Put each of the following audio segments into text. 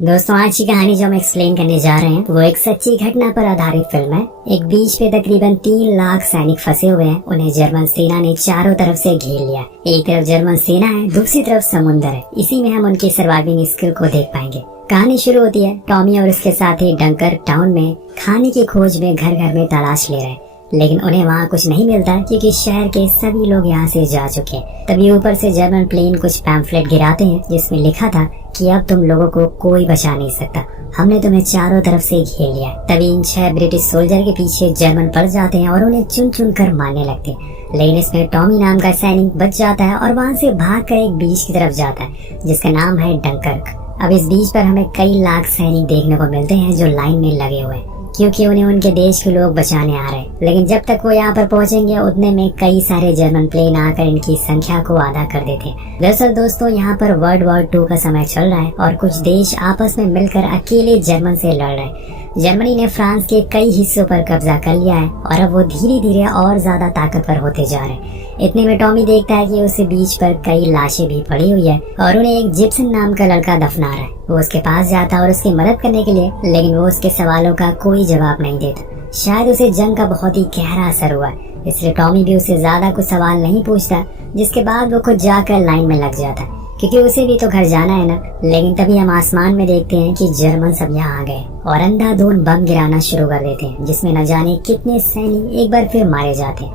दोस्तों, आज की कहानी जो हम एक्सप्लेन करने जा रहे हैं वो एक सच्ची घटना पर आधारित फिल्म है। एक बीच पे तकरीबन 3 लाख सैनिक फंसे हुए हैं। उन्हें जर्मन सेना ने चारों तरफ से घेर लिया। एक तरफ जर्मन सेना है, दूसरी तरफ समुद्र है। इसी में हम उनकी सर्वाइविंग स्किल को देख पाएंगे। कहानी शुरू होती है टॉमी और उसके साथी डंकर टाउन में खाने की खोज में घर घर में तलाश ले रहे हैं, लेकिन उन्हें वहाँ कुछ नहीं मिलता क्योंकि शहर के सभी लोग यहाँ से जा चुके हैं। तभी ऊपर से जर्मन प्लेन कुछ पैम्फलेट गिराते हैं जिसमें लिखा था कि अब तुम लोगों को कोई बचा नहीं सकता, हमने तुम्हें चारों तरफ से घेर लिया। तभी इन 6 ब्रिटिश सोल्जर के पीछे जर्मन पड़ जाते हैं और उन्हें चुन चुन कर मारने लगते हैं। लेकिन इसमें टॉमी नाम का सैनिक बच जाता है और वहाँ से भाग कर एक बीच की तरफ जाता है जिसका नाम है डंकर्क। अब इस बीच पर हमें कई लाख सैनिक देखने को मिलते हैं जो लाइन में लगे हुए हैं क्योंकि उन्हें उनके देश के लोग बचाने आ रहे हैं। लेकिन जब तक वो यहाँ पर पहुँचेंगे उतने में कई सारे जर्मन प्लेन आकर इनकी संख्या को आधा कर देते हैं। दरअसल दोस्तों, यहाँ पर वर्ल्ड वॉर 2 का समय चल रहा है और कुछ देश आपस में मिलकर अकेले जर्मन से लड़ रहे हैं। जर्मनी ने फ्रांस के कई हिस्सों पर कब्जा कर लिया है और अब वो धीरे धीरे और ज्यादा ताकतवर होते जा रहे हैं। इतने में टॉमी देखता है कि उस बीच पर कई लाशें भी पड़ी हुई है और उन्हें एक जिप्सन नाम का लड़का दफना रहा है। वो उसके पास जाता है और उसकी मदद करने के लिए, लेकिन वो उसके सवालों का कोई जवाब नहीं देता। शायद उसे जंग का बहुत ही गहरा असर हुआ, इसलिए टॉमी भी उससे ज्यादा कुछ सवाल नहीं पूछता, जिसके बाद वो खुद जाकर लाइन में लग जाता है क्योंकि उसे भी तो घर जाना है ना। लेकिन तभी हम आसमान में देखते हैं कि जर्मन सब यहाँ आ गए और अंधाधुंध बम गिराना शुरू कर देते हैं जिसमें न जाने कितने सैनिक एक बार फिर मारे जाते हैं।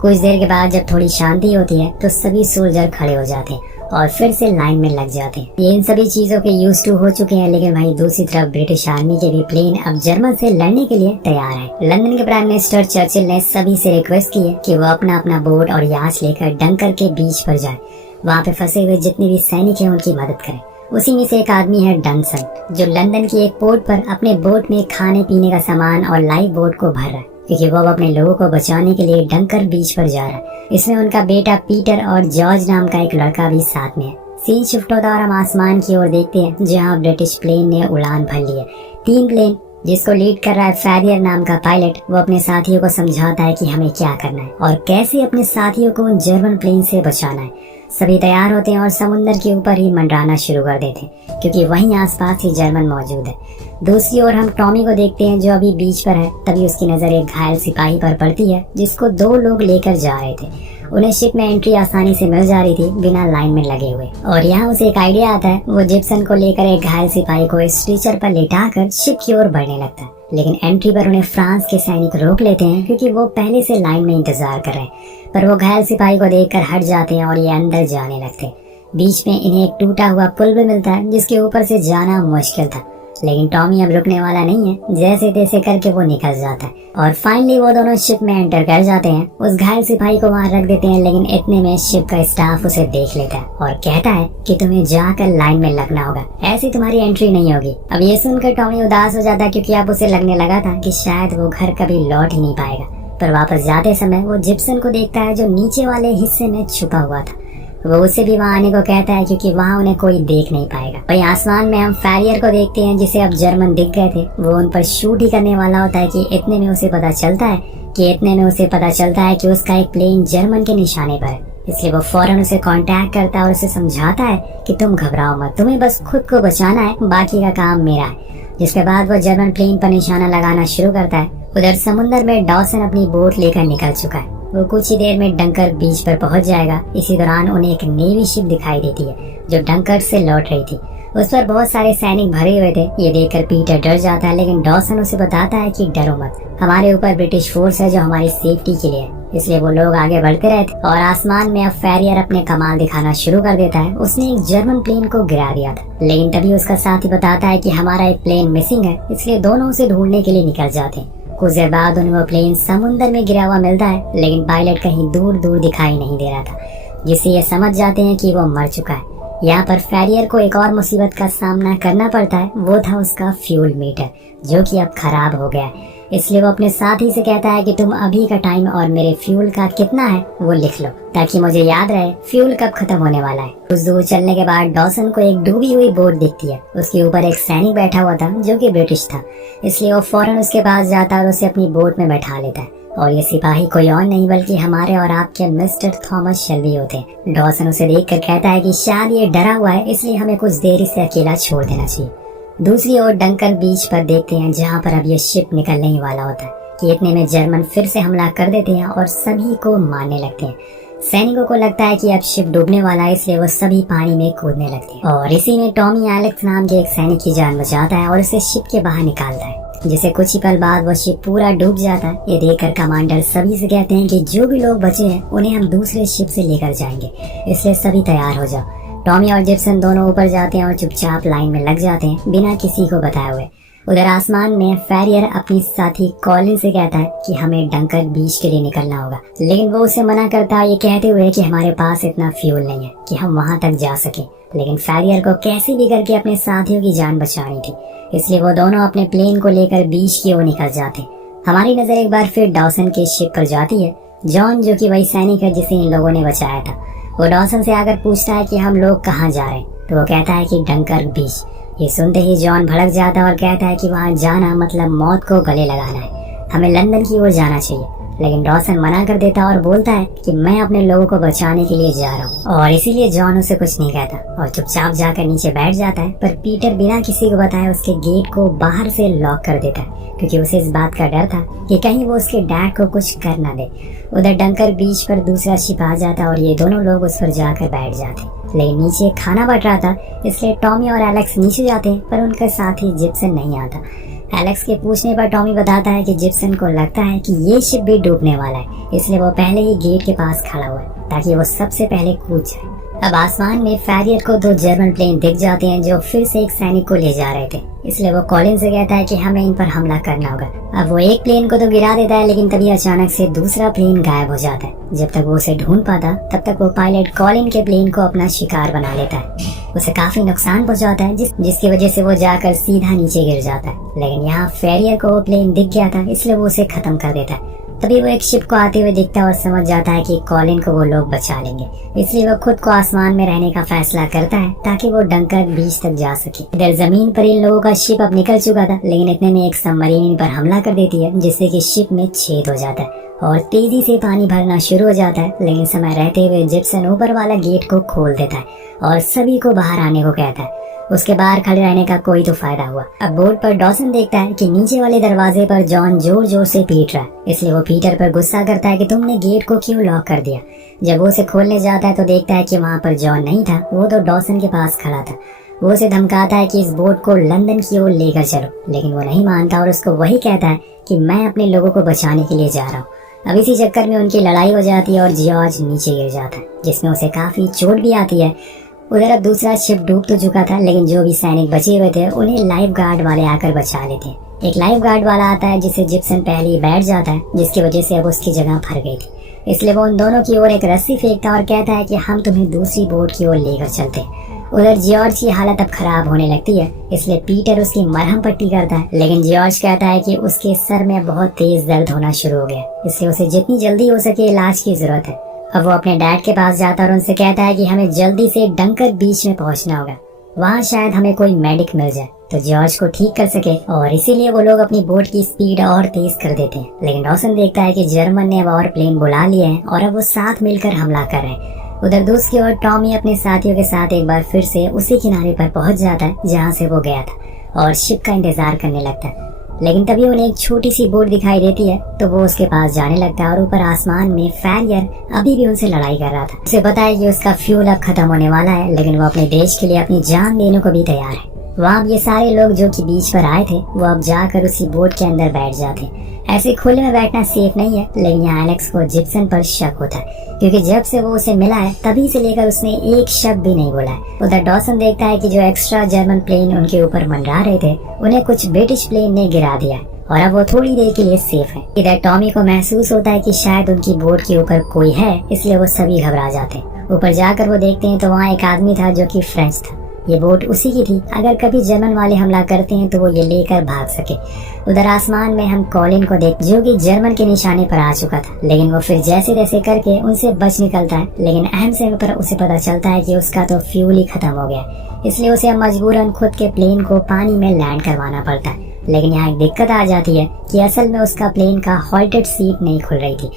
कुछ देर के बाद जब थोड़ी शांति होती है तो सभी सोल्जर खड़े हो जाते हैं और फिर से लाइन में लग जाते हैं। ये इन सभी चीजों के यूज टू हो चुके हैं, लेकिन वहीं दूसरी तरफ ब्रिटिश आर्मी के भी प्लेन अब जर्मन से लड़ने के लिए तैयार है। लंदन के प्राइम मिनिस्टर चर्चिल ने सभी से रिक्वेस्ट की है कि वो अपना अपना बोट और याच लेकर डंकर के बीच पर जाए, वहाँ पे फंसे हुए जितने भी सैनिक हैं उनकी मदद करें। उसी में से एक आदमी है डनसन, जो लंदन की एक पोर्ट पर अपने बोट में खाने पीने का सामान और लाइफ बोट को भर रहा है क्योंकि वो अपने लोगों को बचाने के लिए डंकर बीच पर जा रहा है। इसमें उनका बेटा पीटर और जॉर्ज नाम का एक लड़का भी साथ में है। सीन शिफ्ट होता और हम आसमान की ओर देखते हैं जहाँ ब्रिटिश प्लेन ने उड़ान भर ली है। 3 प्लेन जिसको लीड कर रहा है फैरियर नाम का पायलट, वो अपने साथियों को समझाता है कि हमें क्या करना है और कैसे अपने साथियों को उन जर्मन प्लेन से बचाना है। सभी तैयार होते हैं और समुद्र के ऊपर ही मंडराना शुरू कर देते हैं क्योंकि वहीं आसपास ही जर्मन मौजूद है। दूसरी ओर हम टॉमी को देखते हैं जो अभी बीच पर है। तभी उसकी नजर एक घायल सिपाही पर पड़ती है जिसको 2 लोग लेकर जा रहे थे। उन्हें शिप में एंट्री आसानी से मिल जा रही थी बिना लाइन में लगे हुए, और यहाँ उसे एक आइडिया आता है। वो जिप्सन को लेकर एक घायल सिपाही को स्ट्रेचर पर लेटाकर शिप की ओर बढ़ने लगता है, लेकिन एंट्री पर उन्हें फ्रांस के सैनिक रोक लेते हैं क्योंकि वो पहले से लाइन में इंतजार कर रहे हैं। पर वो घायल सिपाही को देखकर हट जाते हैं और ये अंदर जाने लगते हैं। बीच में इन्हें एक टूटा हुआ पुल भी मिलता है जिसके ऊपर से जाना मुश्किल था, लेकिन टॉमी अब रुकने वाला नहीं है। जैसे तैसे करके वो निकल जाता है और फाइनली वो दोनों शिप में एंटर कर जाते हैं। उस घायल सिपाही को वहाँ रख देते हैं, लेकिन इतने में शिप का स्टाफ उसे देख लेता है और कहता है कि तुम्हें जाकर लाइन में लगना होगा, ऐसी तुम्हारी एंट्री नहीं होगी। अब ये सुनकर टॉमी उदास हो जाता है क्योंकि अब उसे लगने लगा था कि शायद वो घर कभी लौट ही नहीं पाएगा। पर वापस जाते समय वो जिप्सन को देखता है जो नीचे वाले हिस्से में छुपा हुआ था। वो उसे भी वहाँ आने को कहता है क्योंकि वहाँ उन्हें कोई देख नहीं पाएगा। वहीं आसमान में हम फैरियर को देखते हैं जिसे अब जर्मन दिख गए थे। वो उन पर शूट ही करने वाला होता है कि इतने में उसे पता चलता है कि उसका एक प्लेन जर्मन के निशाने पर है। इसलिए वो फौरन उसे कांटेक्ट करता है और उसे समझाता है कि तुम घबराओ मत, तुम्हें बस खुद को बचाना है, बाकी का काम मेरा है। जिसके बाद वो जर्मन प्लेन पर निशाना लगाना शुरू करता है। उधर समुद्र में डॉसन अपनी बोट लेकर निकल चुका है। वो कुछ ही देर में डंकर बीच पर पहुंच जाएगा। इसी दौरान उन्हें एक नेवी शिप दिखाई देती है जो डंकर से लौट रही थी। उस पर बहुत सारे सैनिक भरे हुए थे। ये देखकर पीटर डर जाता है, लेकिन डॉसन उसे बताता है कि डरो मत, हमारे ऊपर ब्रिटिश फोर्स है जो हमारी सेफ्टी के लिए है। इसलिए वो लोग आगे बढ़ते रहते और आसमान में अब फैरियर अपने कमाल दिखाना शुरू कर देता है। उसने एक जर्मन प्लेन को गिरा दिया था, लेकिन तभी उसका साथी बताता है कि हमारा एक प्लेन मिसिंग है, इसलिए दोनों उसे ढूंढने के लिए निकल जाते हैं। कुछ देर बाद उन्हें वो प्लेन समुद्र में गिरा हुआ मिलता है, लेकिन पायलट कहीं दूर दूर दिखाई नहीं दे रहा था, जिससे ये समझ जाते हैं कि वो मर चुका है। यहाँ पर फैरियर को एक और मुसीबत का सामना करना पड़ता है। वो था उसका फ्यूल मीटर जो कि अब खराब हो गया है। इसलिए वो अपने साथी से कहता है कि तुम अभी का टाइम और मेरे फ्यूल का कितना है वो लिख लो, ताकि मुझे याद रहे फ्यूल कब खत्म होने वाला है। कुछ दूर चलने के बाद डॉसन को एक डूबी हुई बोट दिखती है। उसके ऊपर एक सैनिक बैठा हुआ था जो कि ब्रिटिश था। इसलिए वो फौरन उसके पास जाता है और उसे अपनी बोट में बैठा लेता है। और ये सिपाही कोई और नहीं बल्कि हमारे और आपके मिस्टर थॉमस शेल्बी होते हैं। डॉसन उसे देखकर कहता है कि शायद ये डरा हुआ है, इसलिए हमें कुछ देर इसे अकेला छोड़ देना चाहिए। दूसरी ओर डंकर बीच पर देखते हैं जहाँ पर अब ये शिप निकलने ही वाला होता है कि इतने में जर्मन फिर से हमला कर देते हैं और सभी को मारने लगते हैं। सैनिकों को लगता है कि अब शिप डूबने वाला है, इसलिए वो सभी पानी में कूदने लगते हैं और इसी में टॉमी एलेक्स नाम के एक सैनिक की जान बचाता है और उसे शिप के बाहर निकालता है, जिसे कुछ ही पल बाद वो शिप पूरा डूब जाता है। ये देखकर कमांडर सभी से कहते हैं कि जो भी लोग बचे हैं उन्हें हम दूसरे शिप से लेकर जाएंगे, इसलिए सभी तैयार हो जाओ। टॉमी और जिप्सन दोनों ऊपर जाते हैं और चुपचाप लाइन में लग जाते हैं बिना किसी को बताए हुए। उधर आसमान में फेरियर अपनी साथी कॉलिन से कहता है कि हमें डंकर बीच के लिए निकलना होगा, लेकिन वो उसे मना करता है ये कहते हुए कि हमारे पास इतना फ्यूल नहीं है कि हम वहां तक जा सके। लेकिन फेरियर को कैसे भी करके अपने साथियों की जान बचानी थी, इसलिए वो दोनों अपने प्लेन को लेकर बीच की ओर निकल जाते। हमारी नजर एक बार फिर डॉसन के शिप पर जाती है। जॉन, जो कि वही सैनिक है जिसे इन लोगों ने बचाया था, वो डॉसन से आकर पूछता है कि हम लोग कहाँ जा रहे हैं, तो वो कहता है कि डंकर बीच। ये सुनते ही जॉन भड़क जाता है और कहता है कि वहाँ जाना मतलब मौत को गले लगाना है, हमें लंदन की ओर जाना चाहिए। लेकिन डॉसन मना कर देता है और बोलता है कि मैं अपने लोगों को बचाने के लिए जा रहा हूँ, और इसीलिए जॉन उसे कुछ नहीं कहता और चुपचाप जाकर नीचे बैठ जाता है। पर पीटर बिना किसी को बताए उसके गेट को बाहर से लॉक कर देता है, क्योंकि उसे इस बात का डर था कि कहीं वो उसके डैड को कुछ कर ना दे। उधर डंकर बीच पर दूसरा शिप आ जाता और ये दोनों लोग उस पर जाकर बैठ जाते। लेकिन नीचे खाना बट रहा था, इसलिए टॉमी और एलेक्स नीचे जाते हैं, पर उनके साथ ही जिप्सन नहीं आता। एलेक्स के पूछने पर टॉमी बताता है कि जिप्सन को लगता है कि ये शिप भी डूबने वाला है, इसलिए वो पहले ही गेट के पास खड़ा हुआ है ताकि वो सबसे पहले कूद जाए। अब आसमान में फेरियर को 2 जर्मन प्लेन दिख जाते हैं जो फिर से एक सैनिक को ले जा रहे थे, इसलिए वो कॉलिन से कहता है कि हमें इन पर हमला करना होगा। अब वो एक प्लेन को तो गिरा देता है, लेकिन तभी अचानक से दूसरा प्लेन गायब हो जाता है। जब तक वो उसे ढूंढ पाता तब तक वो पायलट कॉलिन के प्लेन को अपना शिकार बना लेता है। उसे काफी नुकसान पहुंचाता है जिसकी वजह से वो जाकर सीधा नीचे गिर जाता है। लेकिन यहाँ फेरियर को वो प्लेन दिख गया था, इसलिए वो उसे खत्म कर देता है। तभी वो एक शिप को आते हुए दिखता है और समझ जाता है कि कॉलिन को वो लोग बचा लेंगे, इसलिए वो खुद को आसमान में रहने का फैसला करता है ताकि वो डंकर बीच तक जा सके। इधर जमीन पर इन लोगों का शिप अब निकल चुका था, लेकिन इतने में एक सबमरीन इन पर हमला कर देती है, जिससे कि शिप में छेद हो जाता है और तेजी से पानी भरना शुरू हो जाता है। लेकिन समय रहते हुए जिप्सन ऊपर वाला गेट को खोल देता है और सभी को बाहर आने को कहता है। उसके बाहर खड़े रहने का कोई तो फायदा हुआ। अब बोर्ड पर डॉसन देखता है कि नीचे वाले दरवाजे पर जॉन जोर जोर से पीट रहा है, इसलिए वो पीटर पर गुस्सा करता है कि तुमने गेट को क्यों लॉक कर दिया। जब वो उसे खोलने जाता है तो देखता है कि वहाँ पर जॉन नहीं था, वो तो डॉसन के पास खड़ा था। वो उसे धमकाता है कि इस बोट को लंदन की ओर लेकर चलो, लेकिन वो नहीं मानता और उसको वही कहता है कि मैं अपने लोगों को बचाने के लिए जा रहा हूँ। अब इसी चक्कर में उनकी लड़ाई हो जाती है और जॉर्ज नीचे गिर जाता है, जिसमें उसे काफी चोट भी आती है। उधर अब दूसरा शिप डूब तो चुका था, लेकिन जो भी सैनिक बचे हुए थे उन्हें लाइफ गार्ड वाले आकर बचा लेते हैं। एक लाइफ गार्ड वाला आता है जिसे जिप्सन पहले ही बैठ जाता है, जिसकी वजह से अब उसकी जगह भर गई थी, इसलिए वो उन दोनों की ओर एक रस्सी फेंकता और कहता है कि हम तुम्हें दूसरी बोट की ओर लेकर चलते हैं। उधर जॉर्ज की हालत अब खराब होने लगती है, इसलिए पीटर उसकी मरहम पट्टी करता है, लेकिन जॉर्ज कहता है कि उसके सर में बहुत तेज दर्द होना शुरू हो गया, इसलिए उसे जितनी जल्दी हो सके इलाज की जरूरत है। अब वो अपने डैड के पास जाता है और उनसे कहता है कि हमें जल्दी से डंकर बीच में पहुंचना होगा, वहाँ शायद हमें कोई मेडिक मिल जाए तो जॉर्ज को ठीक कर सके, और इसीलिए वो लोग अपनी बोट की स्पीड और तेज कर देते हैं। लेकिन डॉसन देखता है कि जर्मन ने अब और प्लेन बुला लिए हैं और अब वो साथ मिलकर हमला कर रहे हैं। उधर दूसरी ओर टॉमी अपने साथियों के साथ एक बार फिर से उसी किनारे पर पहुंच जाता है जहाँ से वो गया था और शिप का इंतजार करने लगता है। लेकिन तभी उन्हें एक छोटी सी बोट दिखाई देती है, तो वो उसके पास जाने लगता है और ऊपर आसमान में फेरियर अभी भी उनसे लड़ाई कर रहा था। उसे पता है कि उसका फ्यूल अब खत्म होने वाला है, लेकिन वो अपने देश के लिए अपनी जान देने को भी तैयार है। वहाँ ये सारे लोग जो कि बीच पर आए थे वो अब जाकर उसी बोट के अंदर बैठ जाते हैं। ऐसे खुले में बैठना सेफ नहीं है, लेकिन यहाँ एलेक्स को जिप्सन पर शक होता है, क्योंकि जब से वो उसे मिला है तभी से लेकर उसने एक शब्द भी नहीं बोला है। उधर डॉसन देखता है कि जो एक्स्ट्रा जर्मन प्लेन उनके ऊपर मंडरा रहे थे उन्हें कुछ ब्रिटिश प्लेन ने गिरा दिया और अब वो थोड़ी देर के लिए सेफ है। इधर टॉमी को महसूस होता है कि शायद उनकी बोट के ऊपर कोई है, इसलिए वो सभी घबरा जाते हैं। ऊपर जाकर वो देखते हैं तो वहाँ एक आदमी था जो कि फ्रेंच था। ये बोट उसी की थी, अगर कभी जर्मन वाले हमला करते हैं तो वो ये लेकर भाग सके। उधर आसमान में हम कॉलिन को देख जो कि जर्मन के निशाने पर आ चुका था, लेकिन वो फिर जैसे तैसे करके उनसे बच निकलता है। लेकिन अहम से पर उसे पता चलता है कि उसका तो फ्यूल ही खत्म हो गया, इसलिए उसे मजबूरन खुद के प्लेन को पानी में लैंड करवाना पड़ता है। लेकिन यहाँ एक दिक्कत आ जाती है कि असल में उसका प्लेन का हॉल्टेड सीट नहीं खुल रही थी,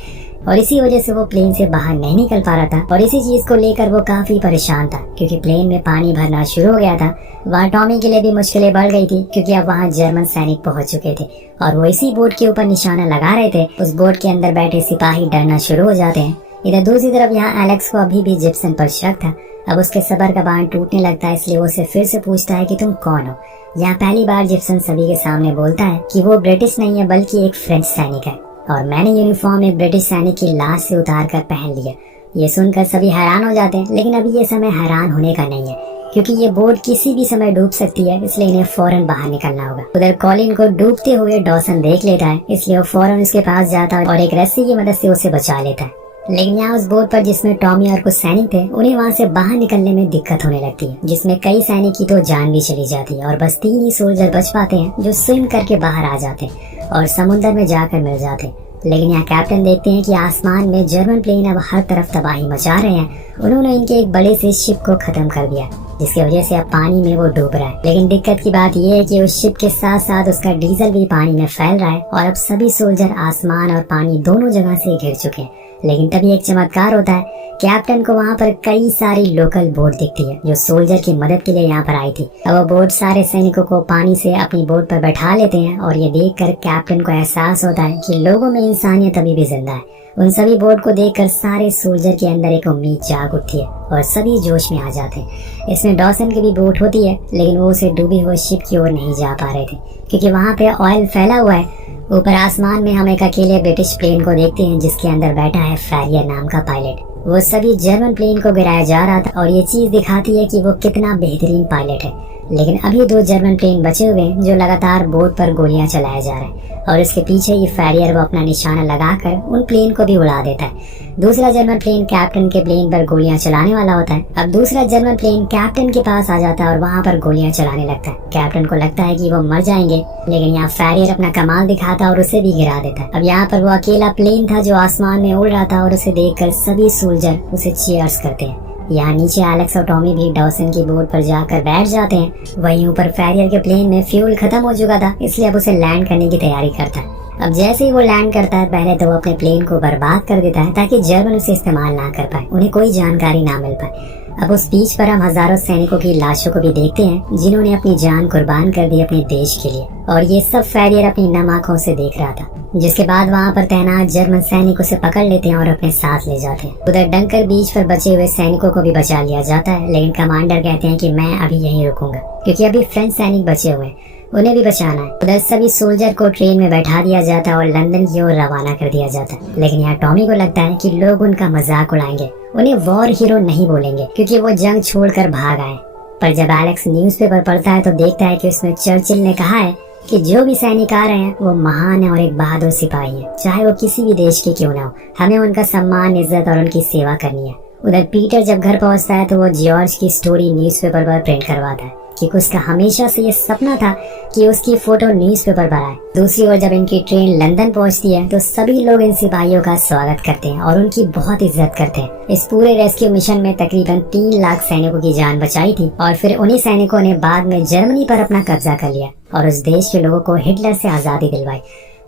और इसी वजह से वो प्लेन से बाहर नहीं निकल पा रहा था और इसी चीज को लेकर वो काफी परेशान था क्योंकि प्लेन में पानी भरना शुरू हो गया था। वहाँ टॉमी के लिए भी मुश्किलें बढ़ गई थी क्योंकि अब वहाँ जर्मन सैनिक पहुंच चुके थे और वो इसी बोट के ऊपर निशाना लगा रहे थे। उस बोट के अंदर बैठे सिपाही डरना शुरू हो जाते हैं। इधर दूसरी तरफ यहाँ एलेक्स को अभी भी जिप्सन पर शक था। अब उसके सब्र का बांध टूटने लगता है, इसलिए वो उसे फिर से पूछता है कि तुम कौन हो। यहाँ पहली बार जिप्सन सभी के सामने बोलता है कि वो ब्रिटिश नहीं है बल्कि एक फ्रेंच सैनिक है और मैंने यूनिफॉर्म एक ब्रिटिश सैनिक की लाश से उतार कर पहन लिया। ये सुनकर सभी हैरान हो जाते हैं, लेकिन अभी ये समय हैरान होने का नहीं है क्योंकि ये बोट किसी भी समय डूब सकती है, इसलिए इन्हें फौरन बाहर निकलना होगा। उधर कॉलिन को डूबते हुए डॉसन देख लेता है, इसलिए वो फौरन उसके पास जाता है और एक रस्सी की मदद से उसे बचा लेता है। लेकिन यहाँ उस बोट पर जिसमें टॉमी और कुछ सैनिक थे, उन्हें वहाँ से बाहर निकलने में दिक्कत होने लगती है, जिसमें कई सैनिक की तो जान भी चली जाती है और बस 3 ही सोल्जर बच पाते हैं जो स्विम करके बाहर आ जाते हैं और समुद्र में जाकर मिल जाते हैं। लेकिन यहाँ कैप्टन देखते हैं कि आसमान में जर्मन प्लेन अब हर तरफ तबाही मचा रहे हैं। उन्होंने इनके एक बड़े से शिप को खत्म कर दिया, जिसकी वजह से अब पानी में वो डूब रहा है। लेकिन दिक्कत की बात यह है कि उस शिप के साथ साथ उसका डीजल भी पानी में फैल रहा है और अब सभी सोल्जर आसमान और पानी दोनों जगह से घिर चुके हैं। लेकिन तभी एक चमत्कार होता है। कैप्टन को वहाँ पर कई सारी लोकल बोट दिखती है जो सोल्जर की मदद के लिए यहाँ पर आई थी। अब वो बोट सारे सैनिकों को पानी से अपनी बोट पर बैठा लेते हैं और ये देखकर कैप्टन को एहसास होता है कि लोगों में इंसानियत अभी भी जिंदा है। उन सभी बोट को देखकर सारे सोल्जर के अंदर एक उम्मीद जाग उठती है और सभी जोश में आ जाते हैं। इसमें डॉसन की भी बोट होती है, लेकिन वो उसे डूबी हुई शिप की ओर नहीं जा पा रहे थे क्योंकि वहाँ पे ऑयल फैला हुआ है। ऊपर आसमान में हम एक अकेले ब्रिटिश प्लेन को देखते हैं जिसके अंदर बैठा है फैरियर नाम का पायलट। वो सभी जर्मन प्लेन को गिराया जा रहा था और ये चीज दिखाती है कि वो कितना बेहतरीन पायलट है। लेकिन अभी 2 जर्मन प्लेन बचे हुए हैं जो लगातार बोट पर गोलियां चलाए जा रहे हैं और उसके पीछे ये फैरियर वो अपना निशाना लगाकर उन प्लेन को भी उड़ा देता है। दूसरा जर्मन प्लेन कैप्टन के प्लेन पर गोलियां चलाने वाला होता है। अब दूसरा जर्मन प्लेन कैप्टन के पास आ जाता है और वहाँ पर गोलियां चलाने लगता है। कैप्टन को लगता है कि वो मर जाएंगे, लेकिन यहाँ फैरियर अपना कमाल दिखाता है और उसे भी गिरा देता है। अब यहाँ पर वो अकेला प्लेन था जो आसमान में उड़ रहा था और उसे देखकर सभी सोल्जर उसे चीयर्स करते हैं। यहाँ नीचे एलेक्स और टॉमी भी डॉसन की बोट पर जाकर बैठ जाते हैं। वहीं ऊपर फैरियर के प्लेन में फ्यूल खत्म हो चुका था, इसलिए अब उसे लैंड करने की तैयारी करता है। अब जैसे ही वो लैंड करता है, पहले तो वो अपने प्लेन को बर्बाद कर देता है ताकि जर्मन उसे इस्तेमाल ना कर पाए, उन्हें कोई जानकारी ना मिल पाए। अब उस बीच पर हम हजारों सैनिकों की लाशों को भी देखते हैं जिन्होंने अपनी जान कुर्बान कर दी अपने देश के लिए, और ये सब फैरियर अपनी नम आंखों से देख रहा था। जिसके बाद वहाँ पर तैनात जर्मन सैनिक उसे पकड़ लेते हैं और अपने साथ ले जाते हैं। उधर डंकर बीच पर बचे हुए सैनिकों को भी बचा लिया जाता है, लेकिन कमांडर कहते हैं कि मैं अभी यहीं रुकूंगा क्योंकि अभी फ्रेंच सैनिक बचे हुए हैं, उन्हें भी बचाना है। उधर सभी सोल्जर को ट्रेन में बैठा दिया जाता है और लंदन की ओर रवाना कर दिया जाता है। लेकिन यहाँ टॉमी को लगता है कि लोग उनका मजाक उड़ाएंगे, उन्हें वॉर हीरो नहीं बोलेंगे क्योंकि वो जंग छोड़कर भाग आए। पर जब एलेक्स न्यूज़पेपर पढ़ता है तो देखता है कि उसमें चर्चिल ने कहा है कि जो भी सैनिक आ रहे हैं वो महान है और एक बहादुर सिपाही है, चाहे वो किसी भी देश के क्यों ना हो। हमें उनका सम्मान, इज्जत और उनकी सेवा करनी है। उधर पीटर जब घर पहुंचता है तो वो जॉर्ज की स्टोरी न्यूज़पेपर पर प्रिंट करवाता है कि उसका हमेशा से ये सपना था कि उसकी फोटो न्यूज़पेपर पर आए। दूसरी ओर जब इनकी ट्रेन लंदन पहुंचती है तो सभी लोग इन सिपाहियों का स्वागत करते हैं और उनकी बहुत इज्जत करते हैं। इस पूरे रेस्क्यू मिशन में तकरीबन 3 लाख सैनिकों की जान बचाई थी और फिर उन्हीं सैनिकों ने बाद में जर्मनी पर अपना कब्जा कर लिया और उस देश के लोगों को हिटलर से आजादी दिलवाई।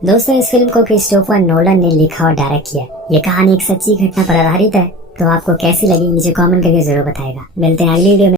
दोस्तों, इस फिल्म को क्रिस्टोफर नोलन ने लिखा और डायरेक्ट किया। ये कहानी एक सच्ची घटना पर आधारित है। तो आपको कैसी लगी नीचे कमेंट करके जरूर बताएगा। मिलते हैं अगली वीडियो में।